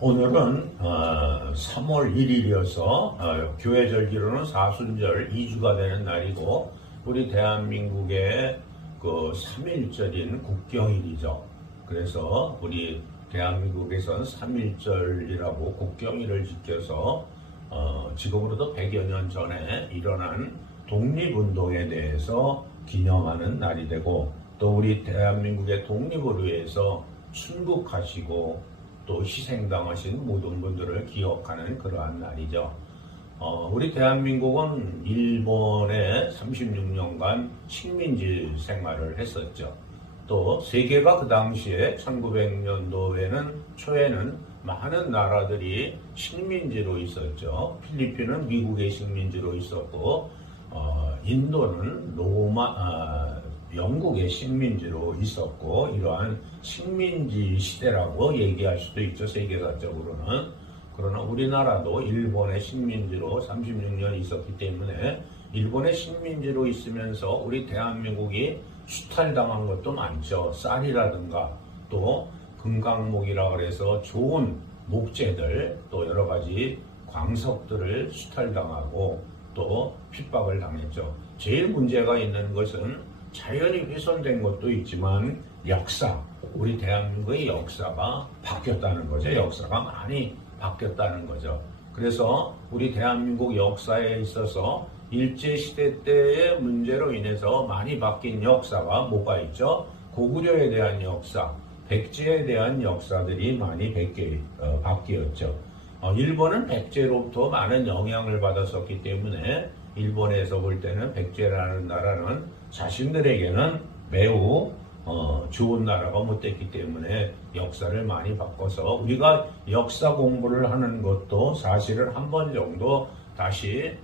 오늘은 3월 1일이어서 교회 절기로는 사순절 2주가 되는 날이고 우리 대한민국의 그 3.1절인 국경일이죠. 그래서 우리 대한민국에선 3.1절이라고 국경일을 지켜서 지금으로도 100여 년 전에 일어난 독립운동에 대해서 기념하는 날이 되고, 또 우리 대한민국의 독립을 위해서 순국하시고 또 희생당하신 모든 분들을 기억하는 그러한 날이죠. 우리 대한민국은 일본에 36년간 식민지 생활을 했었죠. 또 세계가 그 당시에 1900년도에는 초에는 많은 나라들이 식민지로 있었죠. 필리핀은 미국의 식민지로 있었고, 인도는 영국의 식민지로 있었고, 이러한 식민지 시대라고 얘기할 수도 있죠, 세계사적으로는. 그러나 우리나라도 일본의 식민지로 36년 있었기 때문에 일본의 식민지로 있으면서 우리 대한민국이 수탈당한 것도 많죠. 쌀이라든가 또 금강목이라 그래서 좋은 목재들, 또 여러 가지 광석들을 수탈당하고 또 핍박을 당했죠. 제일 문제가 있는 것은 자연이 훼손된 것도 있지만 우리 대한민국의 역사가 바뀌었다는 거죠. 역사가 많이 바뀌었다는 거죠. 그래서 우리 대한민국 역사에 있어서 일제시대 때의 문제로 인해서 많이 바뀐 역사가 뭐가 있죠? 고구려에 대한 역사, 백제에 대한 역사들이 많이 바뀌었죠. 일본은 백제로부터 많은 영향을 받았었기 때문에 일본에서 볼 때는 백제라는 나라는 자신들에게는 매우 좋은 나라가 못됐기 때문에 역사를 많이 바꿔서 우리가 역사 공부를 하는 것도 사실은 한 번 정도 다시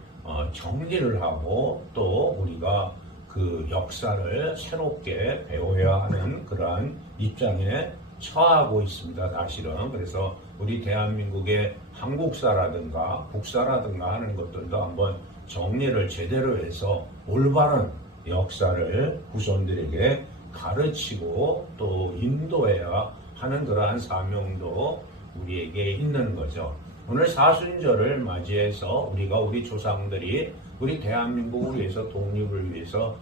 정리를 하고 또 우리가 그 역사를 새롭게 배워야 하는 그러한 입장에 처하고 있습니다, 사실은. 그래서 우리 대한민국의 한국사라든가 북사라든가 하는 것들도 한번 정리를 제대로 해서 올바른 역사를 후손들에게 가르치고 또 인도해야 하는 그러한 사명도 우리에게 있는 거죠. 오늘 사순절을 맞이해서 우리 조상들이 우리 대한민국을 위해서 독립을 위해서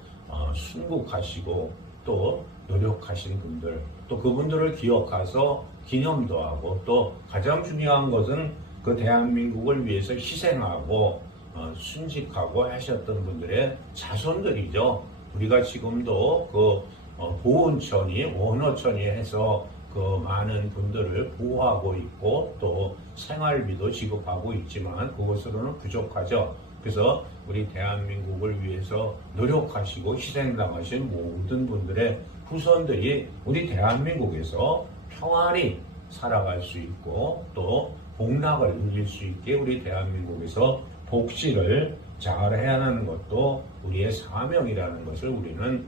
순국하시고 또 노력하신 분들, 또 그분들을 기억해서 기념도 하고, 또 가장 중요한 것은 그 대한민국을 위해서 희생하고 순직하고 하셨던 분들의 자손들이죠. 우리가 지금도 보훈처니 원어처니 해서 그 많은 분들을 보호하고 있고 또 생활비도 지급하고 있지만 그것으로는 부족하죠. 그래서 우리 대한민국을 위해서 노력하시고 희생당하신 모든 분들의 후손들이 우리 대한민국에서 평안히 살아갈 수 있고 또 복락을 누릴 수 있게 우리 대한민국에서 복지를 잘 해야 하는 것도 우리의 사명이라는 것을 우리는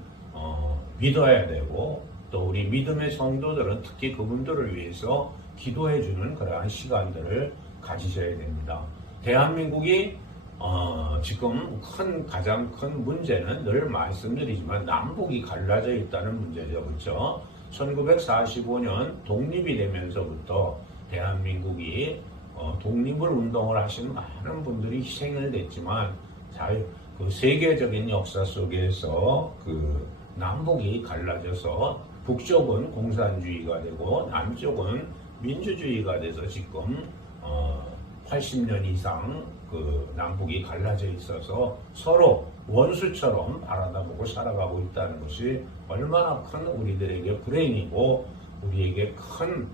믿어야 되고, 또 우리 믿음의 성도들은 특히 그분들을 위해서 기도해주는 그러한 시간들을 가지셔야 됩니다. 대한민국이 지금 가장 큰 문제는 늘 말씀드리지만 남북이 갈라져 있다는 문제죠. 그렇죠? 1945년 독립이 되면서부터 대한민국이 독립을 운동을 하신 많은 분들이 희생을 냈지만 그 세계적인 역사 속에서 그 남북이 갈라져서 북쪽은 공산주의가 되고 남쪽은 민주주의가 돼서 지금 80년 이상 그 남북이 갈라져 있어서 서로 원수처럼 바라다보고 살아가고 있다는 것이 얼마나 큰 우리들에게 불행이고 우리에게 큰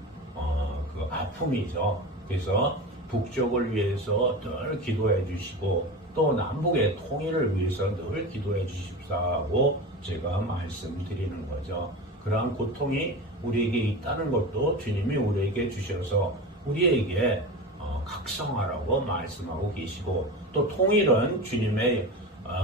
그 아픔이죠. 그래서 북쪽을 위해서 늘 기도해 주시고 또 남북의 통일을 위해서 늘 기도해 주십사고 제가 말씀드리는 거죠. 그러한 고통이 우리에게 있다는 것도 주님이 우리에게 주셔서 우리에게 각성하라고 말씀하고 계시고, 또 통일은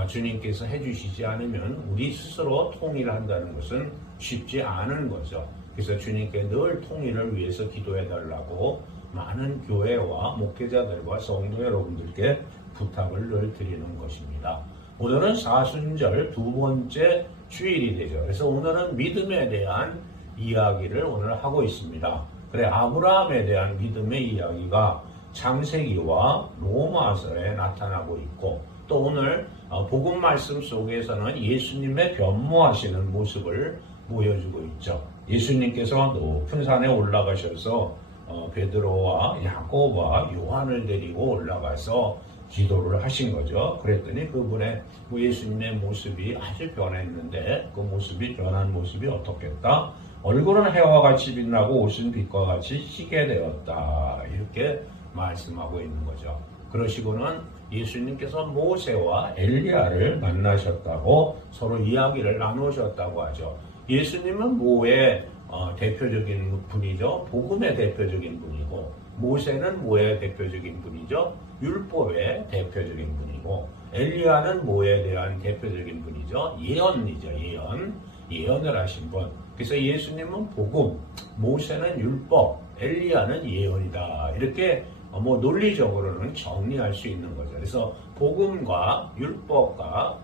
주님께서 해주시지 않으면 우리 스스로 통일한다는 것은 쉽지 않은 거죠. 그래서 주님께 늘 통일을 위해서 기도해 달라고 많은 교회와 목회자들과 성도 여러분들께 부탁을 늘 드리는 것입니다. 오늘은 사순절 두 번째 주일이 되죠. 그래서 오늘은 믿음에 대한 이야기를 오늘 하고 있습니다. 그래, 아브라함에 대한 믿음의 이야기가 창세기와 로마서에 나타나고 있고, 또 오늘 복음 말씀 속에서는 예수님의 변모하시는 모습을 보여주고 있죠. 예수님께서 높은 산에 올라가셔서 베드로와 야고보와 요한을 데리고 올라가서 기도를 하신 거죠. 그랬더니 그분의 예수님의 모습이 아주 변했는데, 그 모습이 변한 모습이 어떻겠다? 얼굴은 해와 같이 빛나고 옷은 빛과 같이 희게 되었다. 이렇게 말씀하고 있는 거죠. 그러시고는 예수님께서 모세와 엘리야를 만나셨다고 서로 이야기를 나누셨다고 하죠. 예수님은 뭐의 대표적인 분이죠? 복음의 대표적인 분이고, 모세는 뭐의 대표적인 분이죠? 율법의 대표적인 분이고, 엘리야는 뭐에 대한 대표적인 분이죠? 예언이죠. 예언을 하신 분. 그래서 예수님은 복음, 모세는 율법, 엘리야는 예언이다. 이렇게 논리적으로는 정리할 수 있는 거죠. 그래서 복음과 율법과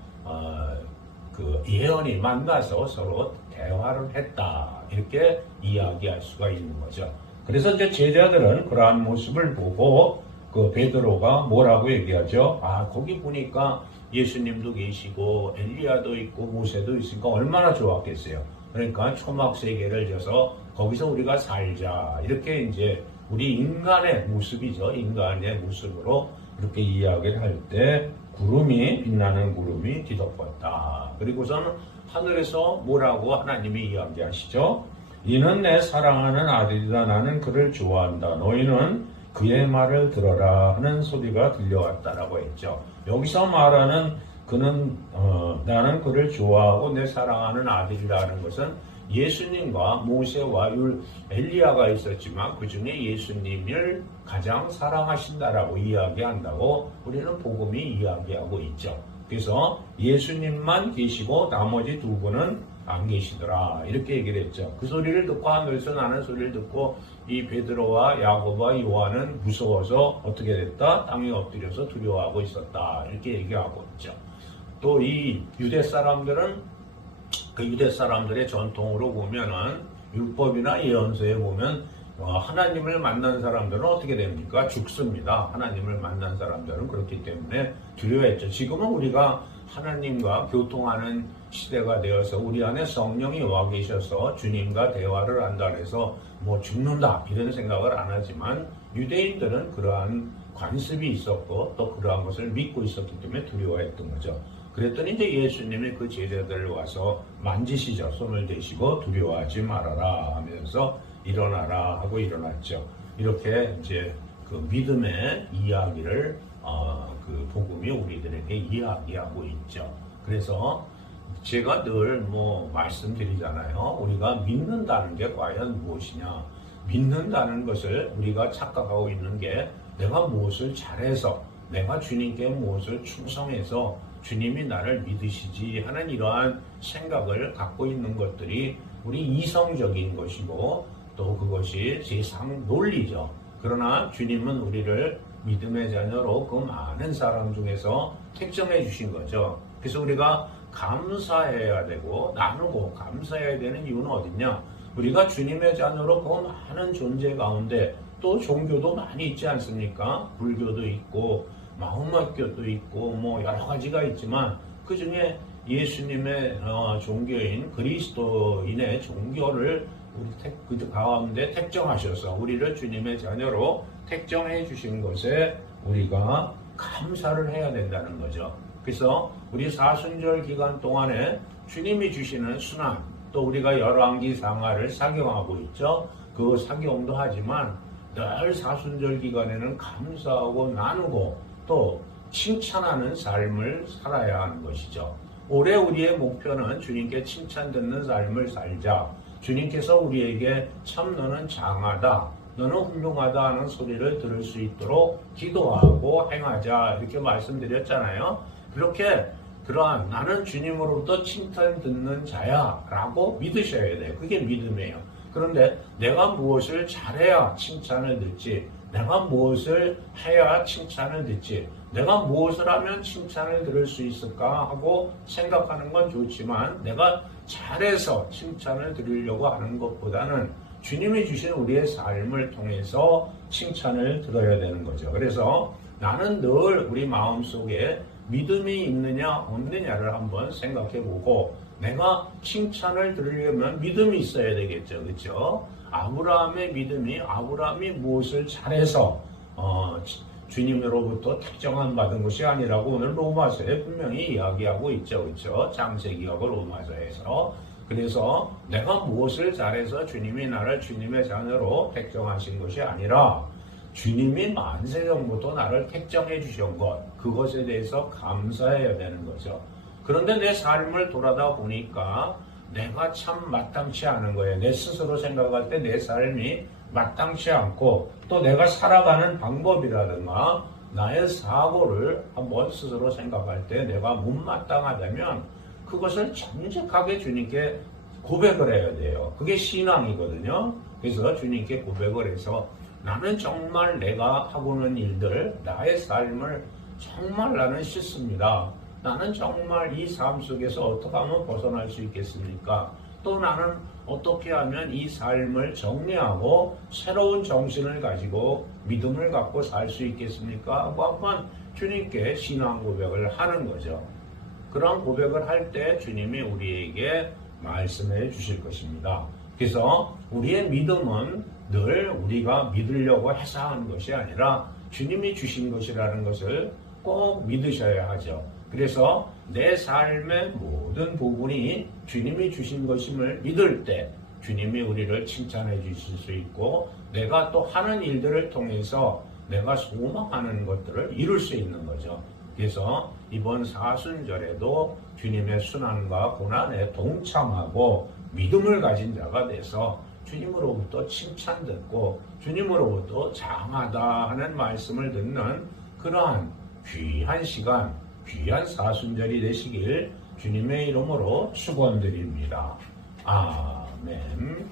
그 예언이 만나서 서로 대화를 했다. 이렇게 이야기할 수가 있는 거죠. 그래서 이제 제자들은 그러한 모습을 보고 그 베드로가 뭐라고 얘기하죠? 거기 보니까 예수님도 계시고 엘리야도 있고 모세도 있으니까 얼마나 좋았겠어요. 그러니까 초막 세계를 져서 거기서 우리가 살자. 이렇게 이제 우리 인간의 모습이죠. 인간의 모습으로 이렇게 이야기를 할 때 빛나는 구름이 뒤덮었다. 그리고서는 하늘에서 뭐라고 하나님이 이야기하시죠? 이는 내 사랑하는 아들이다. 나는 그를 좋아한다. 너희는 그의 말을 들어라 하는 소리가 들려왔다라고 했죠. 여기서 말하는 나는 그를 좋아하고 내 사랑하는 아들이라는 것은 예수님과 모세와 엘리야가 있었지만 그 중에 예수님을 가장 사랑하신다라고 이야기한다고 우리는 복음이 이야기하고 있죠. 그래서 예수님만 계시고 나머지 두 분은 안 계시더라. 이렇게 얘기를 했죠. 그 소리를 듣고 하늘에서 나는 소리를 듣고 이 베드로와 야고보와 요한은 무서워서 어떻게 됐다? 땅에 엎드려서 두려워하고 있었다. 이렇게 얘기하고 있죠. 또 이 유대 사람들은 그 유대 사람들의 전통으로 보면은 율법이나 예언서에 보면 하나님을 만난 사람들은 어떻게 됩니까? 죽습니다. 하나님을 만난 사람들은 그렇기 때문에 두려워했죠. 지금은 우리가 하나님과 교통하는 시대가 되어서 우리 안에 성령이 와 계셔서 주님과 대화를 한다 해서 죽는다 이런 생각을 안 하지만 유대인들은 그러한 관습이 있었고 또 그러한 것을 믿고 있었기 때문에 두려워했던 거죠. 그랬더니 이제 예수님이 그 제자들을 와서 만지시죠. 손을 대시고 두려워하지 말아라 하면서 일어나라 하고 일어났죠. 이렇게 이제 그 믿음의 이야기를 그 복음이 우리들에게 이야기하고 있죠. 그래서 제가 늘 말씀드리잖아요. 우리가 믿는다는 게 과연 무엇이냐? 믿는다는 것을 우리가 착각하고 있는 게 내가 무엇을 잘해서 내가 주님께 무엇을 충성해서 주님이 나를 믿으시지 하는 이러한 생각을 갖고 있는 것들이 우리 이성적인 것이고 또 그것이 세상 논리죠. 그러나 주님은 우리를 믿음의 자녀로 그 많은 사람 중에서 택정해 주신 거죠. 그래서 우리가 감사해야 되고 나누고 감사해야 되는 이유는 어딨냐? 우리가 주님의 자녀로 그 많은 존재 가운데 또 종교도 많이 있지 않습니까? 불교도 있고 마음학교도 있고 여러 가지가 있지만 그 중에 예수님의 종교인 그리스도인의 종교를 우리 그 가운데 택정하셔서 우리를 주님의 자녀로 택정해 주신 것에 우리가 감사를 해야 된다는 거죠. 그래서 우리 사순절 기간 동안에 주님이 주시는 순환 또 우리가 열왕기 상하를 사경하고 있죠. 그 사경도 하지만 늘 사순절 기간에는 감사하고 나누고 또 칭찬하는 삶을 살아야 하는 것이죠. 올해 우리의 목표는 주님께 칭찬 듣는 삶을 살자. 주님께서 우리에게 참 너는 장하다, 너는 훌륭하다 하는 소리를 들을 수 있도록 기도하고 행하자 이렇게 말씀드렸잖아요. 그렇게 그러한 나는 주님으로부터 칭찬 듣는 자야 라고 믿으셔야 돼요. 그게 믿음이에요. 그런데 내가 무엇을 잘해야 칭찬을 듣지, 내가 무엇을 해야 칭찬을 듣지, 내가 무엇을 하면 칭찬을 들을 수 있을까 하고 생각하는 건 좋지만 내가 잘해서 칭찬을 들으려고 하는 것보다는 주님이 주신 우리의 삶을 통해서 칭찬을 들어야 되는 거죠. 그래서 나는 늘 우리 마음속에 믿음이 있느냐 없느냐를 한번 생각해 보고 내가 칭찬을 들으려면 믿음이 있어야 되겠죠. 그렇죠? 아브라함의 믿음이 아브라함이 무엇을 잘해서 주님으로부터 택정한 받은 것이 아니라고 오늘 로마서에 분명히 이야기하고 있죠. 그렇죠? 창세기하고 로마서에서. 그래서 내가 무엇을 잘해서 주님이 나를 주님의 자녀로 택정하신 것이 아니라 주님이 만세전부터 나를 택정해 주신 것, 그것에 대해서 감사해야 되는 거죠. 그런데 내 삶을 돌아다 보니까 내가 참 마땅치 않은 거예요. 내 스스로 생각할 때 내 삶이 마땅치 않고 또 내가 살아가는 방법이라든가 나의 사고를 한번 스스로 생각할 때 내가 못마땅하다면 그것을 정직하게 주님께 고백을 해야 돼요. 그게 신앙이거든요. 그래서 주님께 고백을 해서 나는 정말 내가 하고는 일들, 나의 삶을 정말 나는 싫습니다. 나는 정말 이 삶 속에서 어떻게 하면 벗어날 수 있겠습니까? 또 나는 어떻게 하면 이 삶을 정리하고 새로운 정신을 가지고 믿음을 갖고 살 수 있겠습니까? 하고 한번 주님께 신앙 고백을 하는 거죠. 그런 고백을 할 때 주님이 우리에게 말씀해 주실 것입니다. 그래서 우리의 믿음은 늘 우리가 믿으려고 해서 하는 것이 아니라 주님이 주신 것이라는 것을 꼭 믿으셔야 하죠. 그래서 내 삶의 모든 부분이 주님이 주신 것임을 믿을 때 주님이 우리를 칭찬해 주실 수 있고 내가 또 하는 일들을 통해서 내가 소망하는 것들을 이룰 수 있는 거죠. 그래서 이번 사순절에도 주님의 순환과 고난에 동참하고 믿음을 가진 자가 돼서 주님으로부터 칭찬 듣고 주님으로부터 장하다 하는 말씀을 듣는 그러한 귀한 시간, 귀한 사순절이 되시길 주님의 이름으로 축원드립니다. 아멘.